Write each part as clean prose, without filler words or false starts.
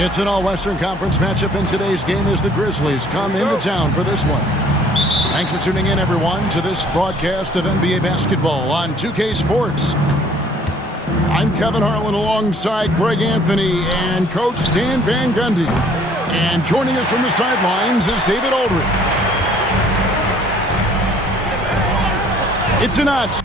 It's an all-Western Conference matchup in today's game as the Grizzlies come into town for this one. Thanks for tuning in, everyone, to this broadcast of NBA basketball on 2K Sports. I'm Kevin Harlan alongside Greg Anthony and Coach Stan Van Gundy. And joining us from the sidelines is David Aldridge. It's a notch.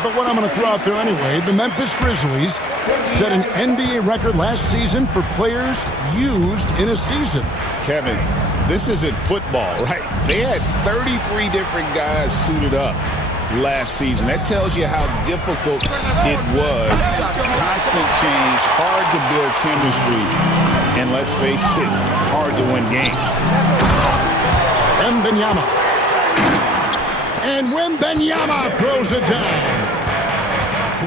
But what I'm going to throw out there anyway, the Memphis Grizzlies set an NBA record last season for players used in a season. Kevin, this isn't football, right? They had 33 different guys suited up last season. That tells you how difficult it was. Constant change, hard to build chemistry, and let's face it, hard to win games. Wembanyama. And Wembanyama throws it down.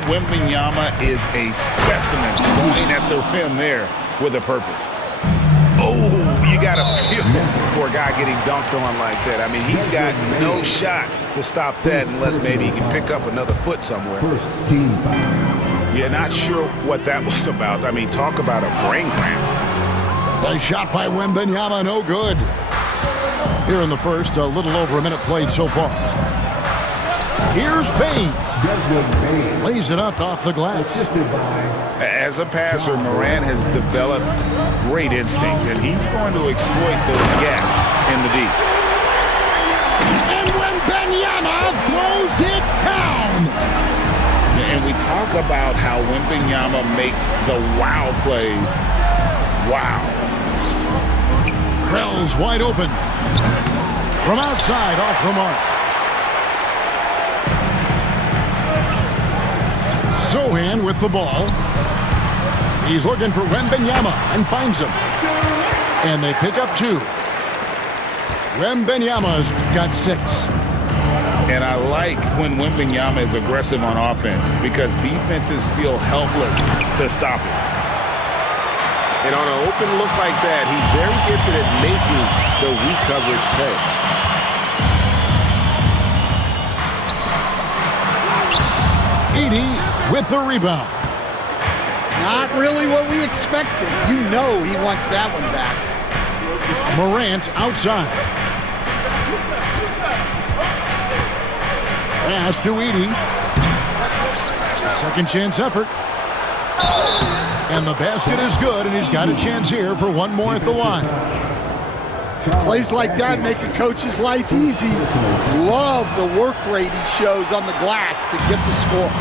Wembanyama is a specimen going at the rim there with a purpose. Oh, you got to feel for a guy getting dunked on like that. I mean, he's got no shot to stop that unless maybe he can pick up another foot somewhere. Yeah, not sure what that was about. I mean, talk about a brain cramp. A shot by Wembanyama, no good. Here in the first, a little over a minute played so far. Here's Payne. Lays it up off the glass. As a passer, Morant has developed great instincts, and he's going to exploit those gaps in the deep. And Wembanyama throws it down. And we talk about how Wembanyama makes the wow plays. Wow. Rel's wide open. From outside, off the mark. Zohan with the ball. He's looking for Wembanyama and finds him. And they pick up 2. Wembanyama's got 6. And I like when Wembanyama is aggressive on offense because defenses feel helpless to stop him. And on an open look like that, he's very gifted at making the weak coverage pay. With the rebound. Not really what we expected. You know he wants that one back. Morant outside. Pass to Edey. Second chance effort. And the basket is good, and he's got a chance here for one more at the line. Plays like that make a coach's life easy. Love the work rate he shows on the glass to get the score.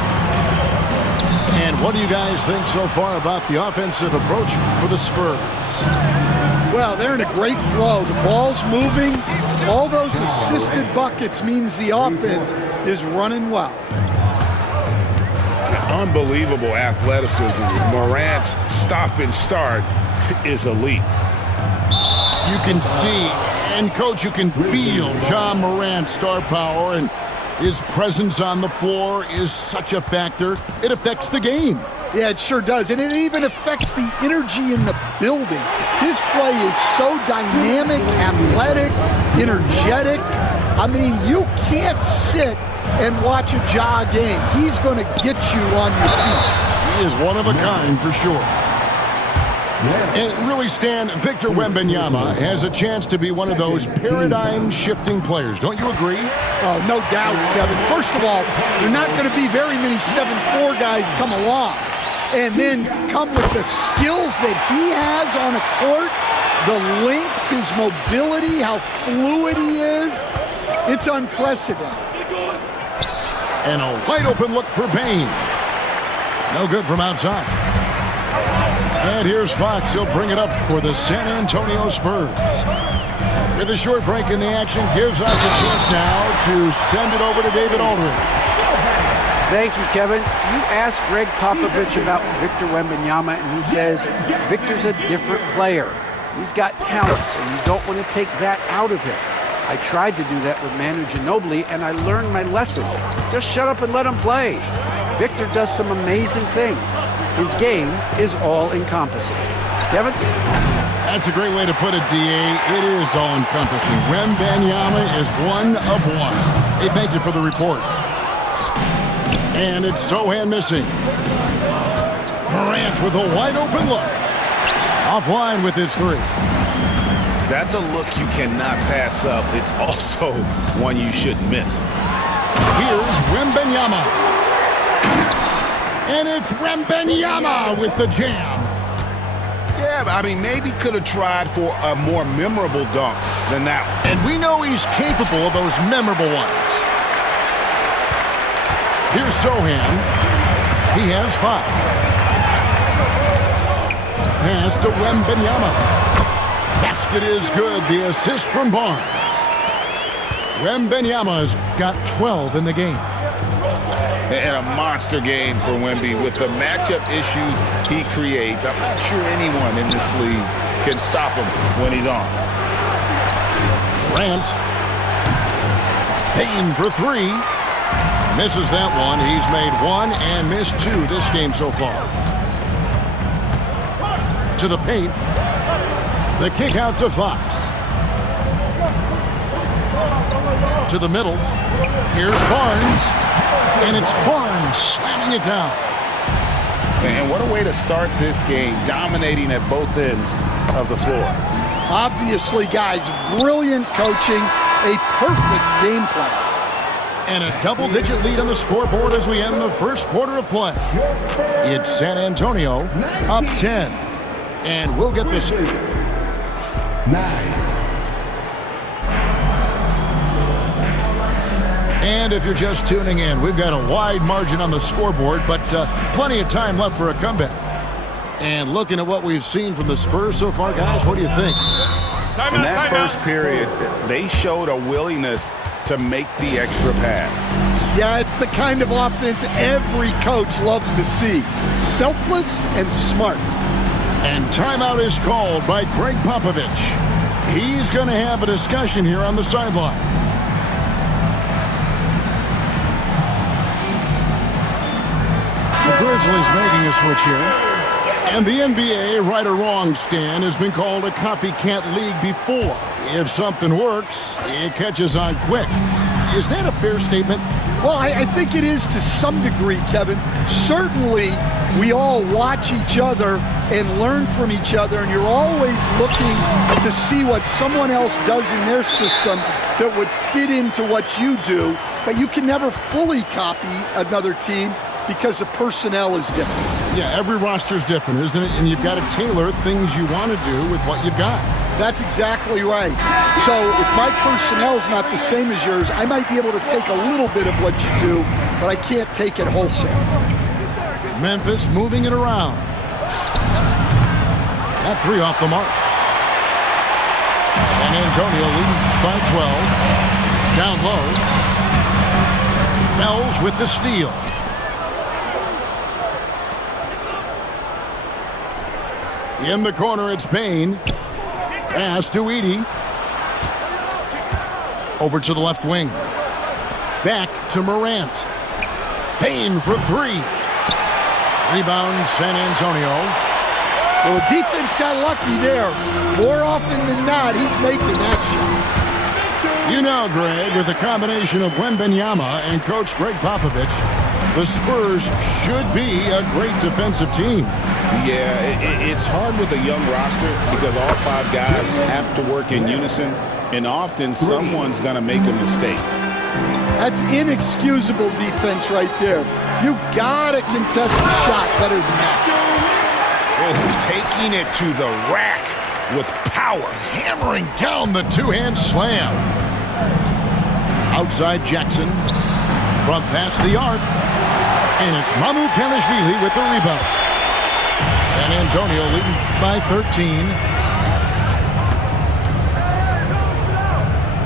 And what do you guys think so far about the offensive approach for the Spurs? Well, they're in a great flow. The ball's moving. All those assisted buckets means the offense is running well. Unbelievable athleticism. Morant's stop and start is elite. You can see, and Coach, you can feel John Morant's star power, and his presence on the floor is such a factor. It affects the game. Yeah, it sure does. And it even affects the energy in the building. His play is so dynamic, athletic, energetic. I mean, you can't sit and watch a Ja game. He's going to get you on your feet. He is one of a kind for sure. And really, Stan, Victor Wembanyama has a chance to be one of those paradigm-shifting players. Don't you agree? Oh, no doubt, Kevin. First of all, there are not going to be very many 7'4" guys come along. And then come with the skills that he has on a court, the length, his mobility, how fluid he is. It's unprecedented. And a wide-open look for Payne. No good from outside. And here's Fox. He'll bring it up for the San Antonio Spurs. With a short break in the action, gives us a chance now to send it over to David Aldridge. Thank you, Kevin. You asked Greg Popovich about Victor Wembanyama, and he says Victor's a different player. He's got talent, so you don't want to take that out of him. I tried to do that with Manu Ginobili, and I learned my lesson. Just shut up and let him play. Victor does some amazing things. His game is all-encompassing. Kevin? That's a great way to put it, D.A. It is all-encompassing. Wembanyama is one of one. Hey, thank you for the report. And it's Sohan missing. Morant with a wide-open look. Offline with his three. That's a look you cannot pass up. It's also one you shouldn't miss. Here's Wembanyama. And it's Wembanyama with the jam. Yeah, I mean, maybe could have tried for a more memorable dunk than that one. And we know he's capable of those memorable ones. Here's Sohan. He has 5. Pass to Wembanyama. Basket is good. The assist from Barnes. Wembanyama's got 12 in the game. And a monster game for Wemby with the matchup issues he creates. I'm not sure anyone in this league can stop him when he's on. Grant. Payne for 3. Misses that one. He's made 1 and missed 2 this game so far. To the paint. The kick out to Fox. To the middle. Here's Barnes. And it's Barnes slamming it down. And what a way to start this game, dominating at both ends of the floor. Obviously, guys, brilliant coaching, a perfect game plan. And a double-digit lead on the scoreboard as we end the first quarter of play. It's San Antonio up 10. And we'll get this. 9. And if you're just tuning in, we've got a wide margin on the scoreboard, but plenty of time left for a comeback. And looking at what we've seen from the Spurs so far, guys, what do you think? In that first period, they showed a willingness to make the extra pass. Yeah, it's the kind of offense every coach loves to see. Selfless and smart. And timeout is called by Greg Popovich. He's going to have a discussion here on the sideline. The Grizzlies making a switch here. And the NBA, right or wrong, Stan, has been called a copycat league before. If something works, it catches on quick. Is that a fair statement? Well, I think it is to some degree, Kevin. Certainly, we all watch each other and learn from each other, and you're always looking to see what someone else does in their system that would fit into what you do, but you can never fully copy another team because the personnel is different. Yeah, every roster is different, isn't it? And you've got to tailor things you want to do with what you've got. That's exactly right. So if my personnel's not the same as yours, I might be able to take a little bit of what you do, but I can't take it wholesale. Memphis moving it around. That 3 off the mark. San Antonio leading by 12. Down low. Bells with the steal. In the corner, it's Payne. Pass to Edey. Over to the left wing. Back to Morant. Payne for 3. Rebound, San Antonio. Well, the defense got lucky there. More often than not, he's making that shot. You know, Greg, with a combination of Wembanyama and Coach Greg Popovich, the Spurs should be a great defensive team. Yeah, it's hard with a young roster because all 5 guys have to work in unison, and often someone's going to make a mistake. That's inexcusable defense right there. You got to contest the shot better than that. Taking it to the rack with power. Hammering down the two-hand slam. Outside Jackson. Front pass the arc. And it's Mamukelashvili with the rebound. San Antonio leading by 13.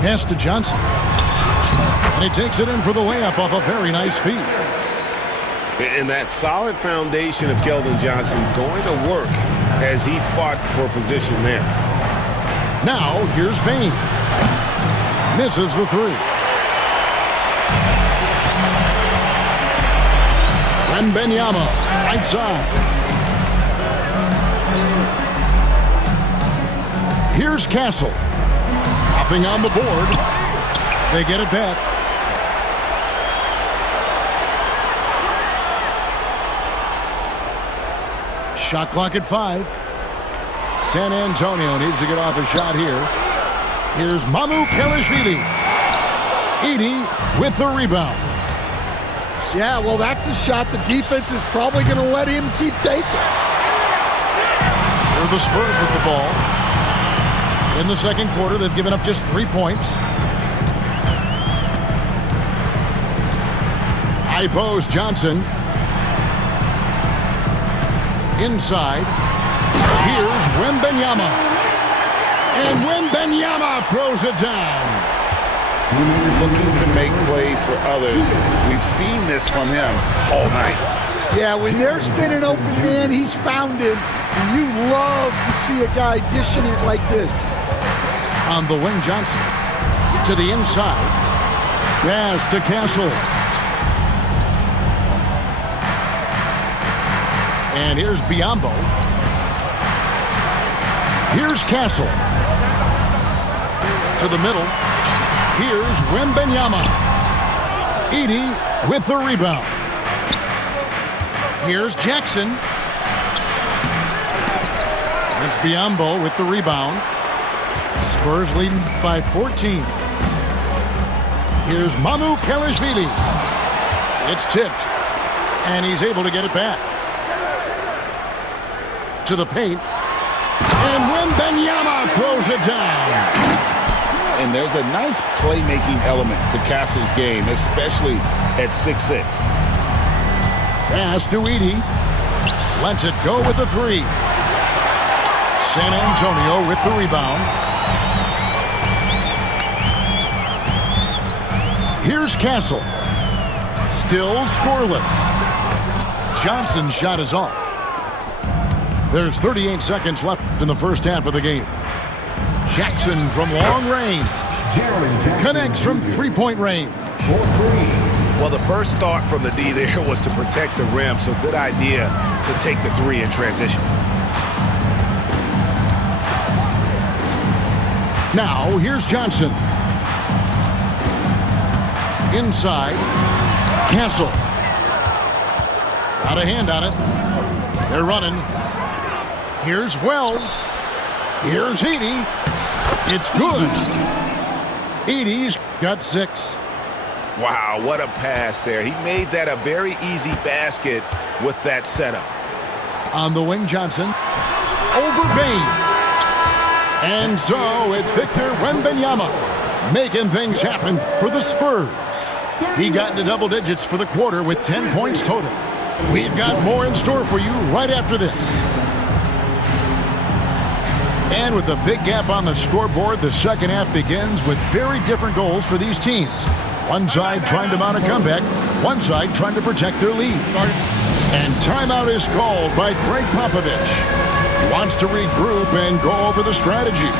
Pass to Johnson. And he takes it in for the layup off a very nice feed. And that solid foundation of Keldon Johnson going to work as he fought for position there. Now, here's Payne. Misses the 3. Wembanyama, right side. Here's Castle. Nothing on the board. They get it back. Shot clock at 5. San Antonio needs to get off a shot here. Here's Wembanyama. Edey with the rebound. Yeah, well, that's a shot the defense is probably going to let him keep taking. Here are the Spurs with the ball. In the second quarter, they've given up just 3 points. High post Johnson. Inside. Here's Wembanyama. And Wembanyama throws it down. Looking to make plays for others. We've seen this from him all night. Yeah, when there's been an open man, he's found it. And you love to see a guy dishing it like this. On the wing, Johnson. To the inside. Pass to Castle. And here's Biyombo. Here's Castle. To the middle. Here's Wembanyama. Edey with the rebound. Here's Jackson. It's Biyombo with the rebound. Spurs leading by 14. Here's Wembanyama. It's tipped. And he's able to get it back. To the paint. And Wembanyama throws it down. And there's a nice playmaking element to Castle's game, especially at 6'6". Pass to Edey. Lets it go with the 3. San Antonio with the rebound. Here's Castle. Still scoreless. Johnson's shot is off. There's 38 seconds left in the first half of the game. Jackson from long range. Connects from three-point range. Well, the first thought from the D there was to protect the rim, so good idea to take the 3 in transition. Now, here's Johnson. Inside. Castle. Got a hand on it. They're running. Here's Wells. Here's Edey. It's good. Edey's got 6. Wow, what a pass there. He made that a very easy basket with that setup. On the wing, Johnson. Over Bain. And so it's Victor Wembanyama making things happen for the Spurs. He got into double digits for the quarter with 10 points total. We've got more in store for you right after this. And with a big gap on the scoreboard, the second half begins with very different goals for these teams. One side trying to mount a comeback, one side trying to protect their lead. And timeout is called by Greg Popovich. He wants to regroup and go over the strategy.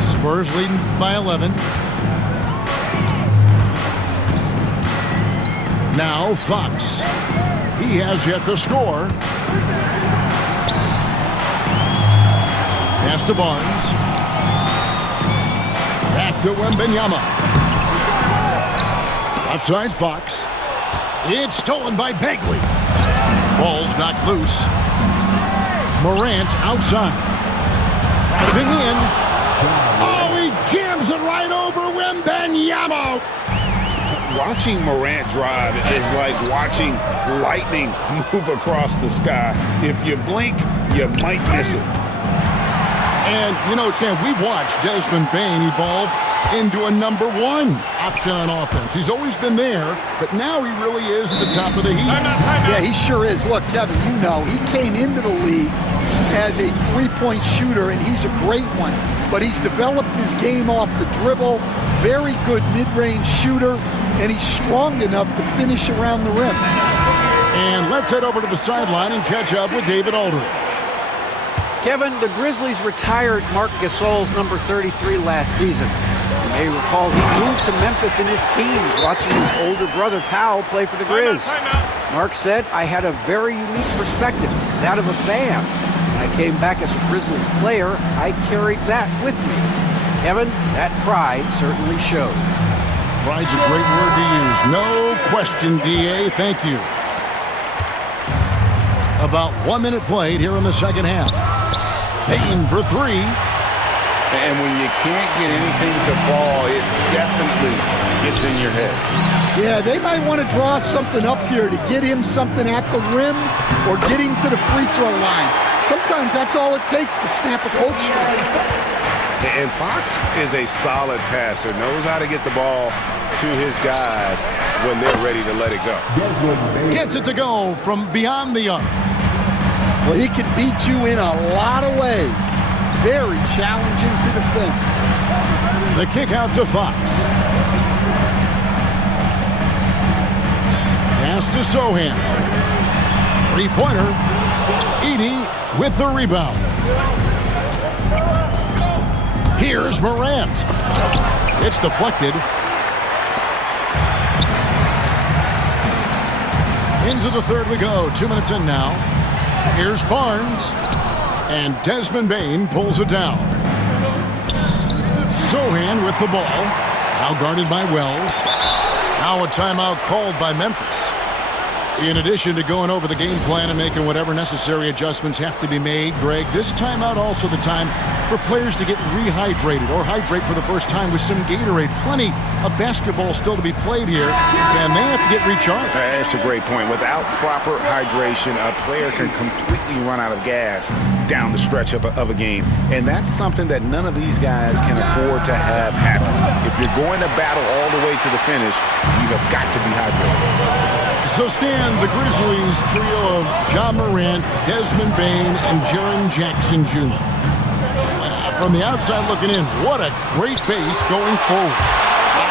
Spurs leading by 11. Now Fox. He has yet to score. Pass to Barnes. Back to Wembanyama. Offside Fox. It's stolen by Bagley. Ball's knocked loose. Morant outside. Driving in. Oh, he jams it right over Wembanyama. Watching Morant drive is like watching lightning move across the sky. If you blink, you might miss it. And, you know, Stan, we've watched Desmond Bane evolve into a #1 option on offense. He's always been there, but now he really is at the top of the heap. Yeah, he sure is. Look, Kevin, you know, he came into the league as a three-point shooter, and he's a great one. But he's developed his game off the dribble, very good mid-range shooter, and he's strong enough to finish around the rim. And let's head over to the sideline and catch up with David Aldridge. Kevin, the Grizzlies retired Marc Gasol's number 33 last season. You may recall he moved to Memphis in his teens, watching his older brother Powell play for the Grizz. Marc said, "I had a very unique perspective, that of a fan. When I came back as a Grizzlies player, I carried that with me." Kevin, that pride certainly showed. Pride's a great word to use. No question, DA. Thank you. About 1 minute played here in the second half. Payton for three. And when you can't get anything to fall, it definitely gets in your head. Yeah, they might want to draw something up here to get him something at the rim or get him to the free throw line. Sometimes that's all it takes to snap a cold streak. And Fox is a solid passer, knows how to get the ball to his guys when they're ready to let it go. Gets it to go from beyond the arc. Well, he can beat you in a lot of ways. Very challenging to defend. The kick out to Fox. Pass to Sohan. Three-pointer. Edey with the rebound. Here's Morant. It's deflected. Into the third we go. 2 minutes in now. Here's Barnes. And Desmond Bane pulls it down. Sohan with the ball. Now guarded by Wells. Now a timeout called by Memphis. In addition to going over the game plan and making whatever necessary adjustments have to be made, Greg, this timeout also the time for players to get rehydrated or hydrate for the first time with some Gatorade. Plenty of basketball still to be played here, and they have to get recharged. That's a great point. Without proper hydration, a player can completely run out of gas down the stretch of a game, and that's something that none of these guys can afford to have happen. If you're going to battle all the way to the finish, you have got to be hydrated. So stand the Grizzlies trio of Ja Morant, Desmond Bane, and Jaren Jackson Jr. From the outside looking in, what a great base going forward.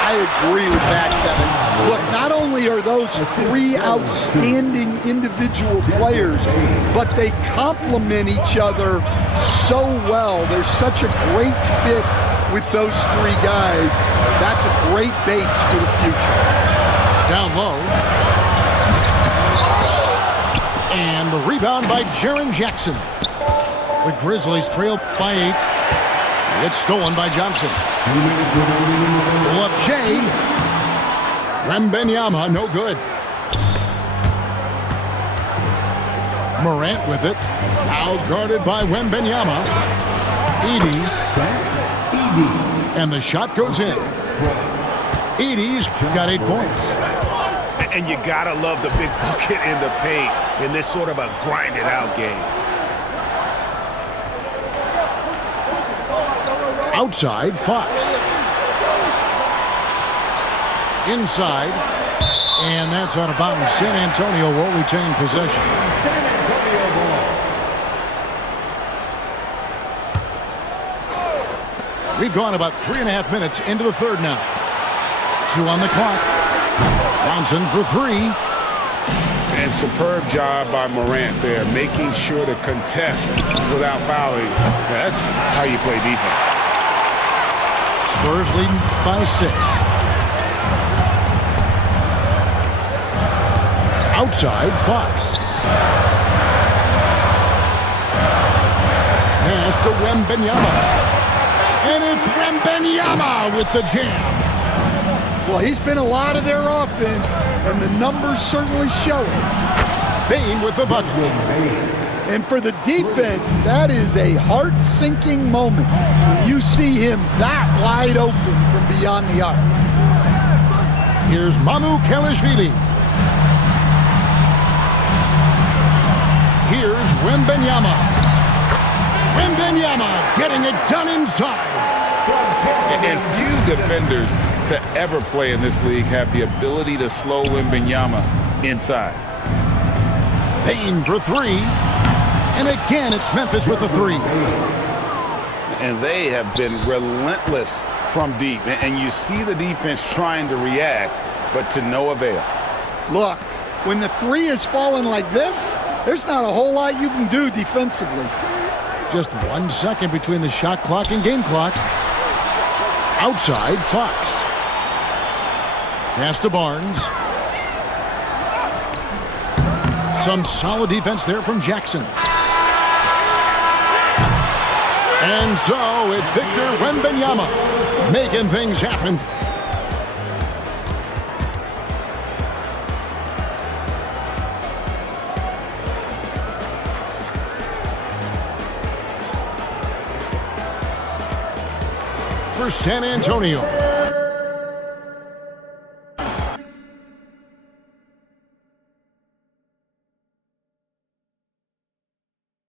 I agree with that, Kevin. Look, not only are those three outstanding individual players, but they complement each other so well. There's such a great fit with those three guys. That's a great base for the future. Down low. And the rebound by Jaren Jackson. The Grizzlies trail by 8. It's stolen by Johnson. Pull up Jay. Wembanyama, no good. Morant with it. Now guarded by Wembanyama. Edey. And the shot goes in. Edey's got 8 points. And you gotta love the big bucket in the paint in this sort of a grinded-out game. Outside, Fox. Inside. And that's out of bounds. San Antonio will retain possession. We've gone about 3.5 minutes into the third now. 2 on the clock. Johnson for 3. And superb job by Morant there, making sure to contest without fouling. That's how you play defense. Spurs leading by 6. Outside, Fox. Pass to Wembanyama. And it's Wembanyama with the jam. Well, he's been a lot of their offense, and the numbers certainly show it. Bane with the bucket. And for the defense, that is a heart-sinking moment when you see him that wide open from beyond the arc. Here's Kelishvili. Here's Wembanyama. Wembanyama getting it done inside. And few defenders to ever play in this league have the ability to slow Wembanyama inside. Payne for three. And again, it's Memphis with the three. And they have been relentless from deep. And you see the defense trying to react, but to no avail. Look, when the three is falling like this, there's not a whole lot you can do defensively. Just 1 second between the shot clock and game clock. Outside, Fox. Pass to Barnes. Some solid defense there from Jackson. And so it's Victor Wembanyama making things happen. For San Antonio,